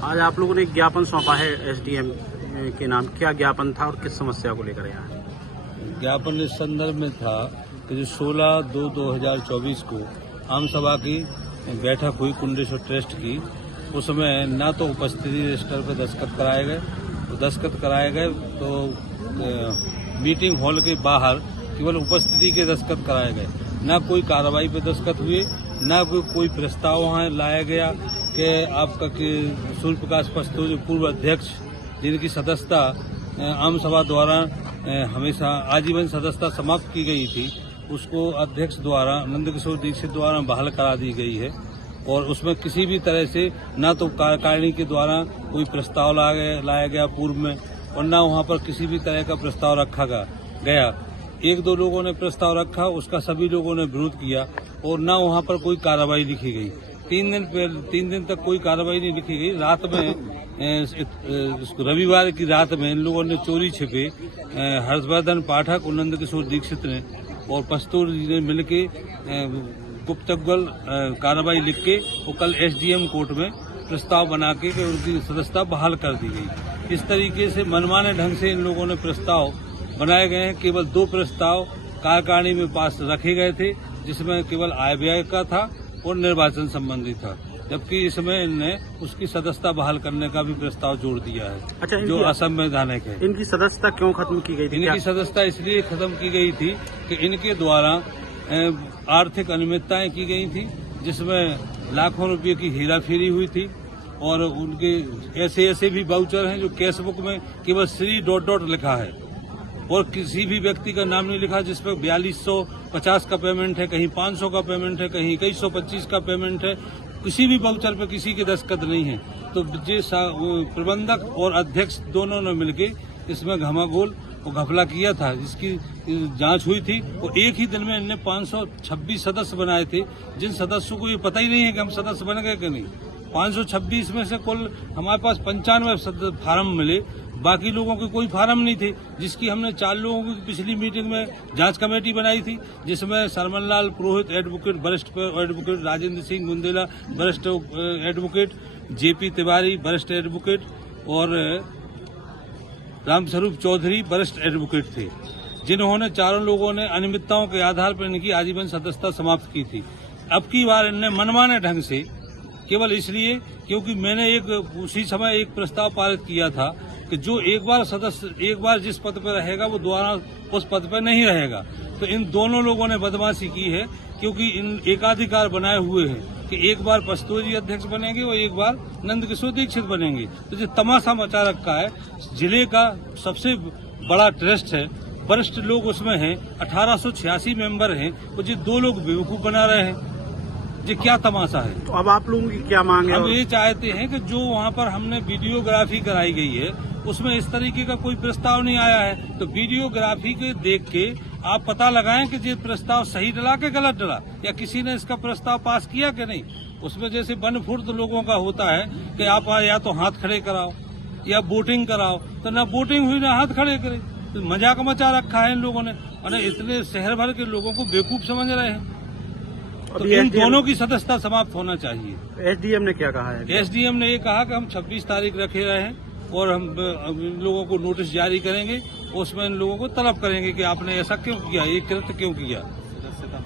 आज आप लोगों ने एक ज्ञापन सौंपा है एसडीएम के नाम, क्या ज्ञापन था और किस समस्या को लेकर आया? ज्ञापन इस संदर्भ में था कि जो 16/2/2024 को आम सभा की बैठक हुई कुंडेश्वर ट्रस्ट की, उसमें न तो उपस्थिति रजिस्टर पर दस्तखत कराए गए, तो मीटिंग हॉल के बाहर केवल उपस्थिति के दस्तखत कराए गए, न कोई कार्रवाई पे दस्तखत हुए, न कोई प्रस्ताव वहाँ लाया गया कि आपका सूर्य प्रकाश पस्तूर जो पूर्व अध्यक्ष जिनकी सदस्यता आम सभा द्वारा हमेशा आजीवन सदस्यता समाप्त की गई थी, उसको अध्यक्ष द्वारा नंदकिशोर दीक्षित द्वारा बहाल करा दी गई है। और उसमें किसी भी तरह से न तो कार्यकारिणी के द्वारा कोई प्रस्ताव लाया गया पूर्व में, और न वहाँ पर किसी भी तरह का प्रस्ताव रखा गया। एक दो लोगों ने प्रस्ताव रखा, उसका सभी लोगों ने विरोध किया, और न वहाँ पर कोई कार्रवाई लिखी गई। 3 दिन तक कोई कार्रवाई नहीं लिखी गई। रात में रविवार की रात में इन लोगों ने चोरी छिपे हर्षवर्धन पाठक और नंदकिशोर दीक्षित ने और पस्तूर जी ने मिलके गुप्तगल कार्रवाई लिख के वो कल एसडीएम कोर्ट में प्रस्ताव बना के उनकी सदस्यता बहाल कर दी गई। इस तरीके से मनमाने ढंग से इन लोगों ने प्रस्ताव बनाए गए हैं। केवल 2 प्रस्ताव कार्यकारिणी में पास रखे गए थे, जिसमें केवल आय व्यय का था और निर्वाचन संबंधी था, जबकि इसमें इनने उसकी सदस्यता बहाल करने का भी प्रस्ताव जोड़ दिया है। अच्छा, जो असंवैधानिक है। इनकी सदस्यता क्यों खत्म की गई थी? इनकी सदस्यता इसलिए खत्म की गई थी कि इनके द्वारा आर्थिक अनियमितताएं की गई थी, जिसमें लाखों रुपए की हेराफेरी हुई थी, और उनके ऐसे भी वाउचर हैं जो कैशबुक में केवल श्री ... लिखा है और किसी भी व्यक्ति का नाम नहीं लिखा, जिसमें 4250 का पेमेंट है, कहीं 500 का पेमेंट है, कहीं 2125 का पेमेंट है। किसी भी वाउचर पे किसी के दस्तखत नहीं है। तो ये प्रबंधक और अध्यक्ष दोनों ने मिलके इसमें घमाघोल और घपला किया था, जिसकी जांच हुई थी। और एक ही दिन में इनने 526 सदस्य बनाए थे, जिन सदस्यों को ये पता ही नहीं है कि हम सदस्य बन गए कि नहीं। 526 में से कुल हमारे पास 95 फार्म मिले, बाकी लोगों के कोई फार्म नहीं थे, जिसकी हमने 4 लोगों की पिछली मीटिंग में जांच कमेटी बनाई थी, जिसमें सरमन लाल पुरोहित एडवोकेट, वरिष्ठ एडवोकेट, राजेंद्र सिंह बुंदेला वरिष्ठ एडवोकेट, जेपी तिवारी वरिष्ठ एडवोकेट और रामस्वरूप चौधरी वरिष्ठ एडवोकेट थे, जिन्होंने चारों लोगों ने अनियमितताओं के आधार पर इनकी आजीवन सदस्यता समाप्त की थी। अब की बार इनने मनमाने ढंग से, केवल इसलिए क्योंकि मैंने उसी समय एक प्रस्ताव पारित किया था कि जो एक बार जिस पद पर रहेगा वो दोबारा उस पद पर नहीं रहेगा। तो इन दोनों लोगों ने बदमाशी की है, क्योंकि इन एकाधिकार बनाए हुए हैं कि एक बार पस्तूर जी अध्यक्ष बनेंगे और एक बार नंदकिशोर दीक्षित बनेंगे। तो जो तमाशा मचा रखा है, जिले का सबसे बड़ा ट्रस्ट है, वरिष्ठ लोग उसमें हैं, 1886 मेंबर हैं, और जो 2 लोग बेवकूफ बना रहे हैं। ये क्या तमाशा है? तो अब आप लोगों की क्या मांग है? हम ये चाहते हैं कि जो वहाँ पर हमने वीडियोग्राफी कराई गई है, उसमें इस तरीके का कोई प्रस्ताव नहीं आया है। तो वीडियोग्राफी के देख के आप पता लगाएं कि ये प्रस्ताव सही डला कि गलत डला, या किसी ने इसका प्रस्ताव पास किया कि नहीं। उसमें जैसे बनफुर्द लोगों का होता है कि आप या तो हाथ खड़े कराओ या वोटिंग कराओ, तो ना वोटिंग हुई ना हाथ खड़े करे। तो मजाक मचा रखा है इन लोगों ने, और इतने शहर भर के लोगों को बेवकूफ समझ रहे हैं। तो इन दोनों की सदस्यता समाप्त होना चाहिए। एसडीएम ने क्या कहा है? एसडीएम ने ये कहा कि हम 26 तारीख रखे रहे हैं और हम इन लोगों को नोटिस जारी करेंगे, उसमें इन लोगों को तलब करेंगे कि आपने ऐसा क्यों किया, ये कृत्य क्यों किया।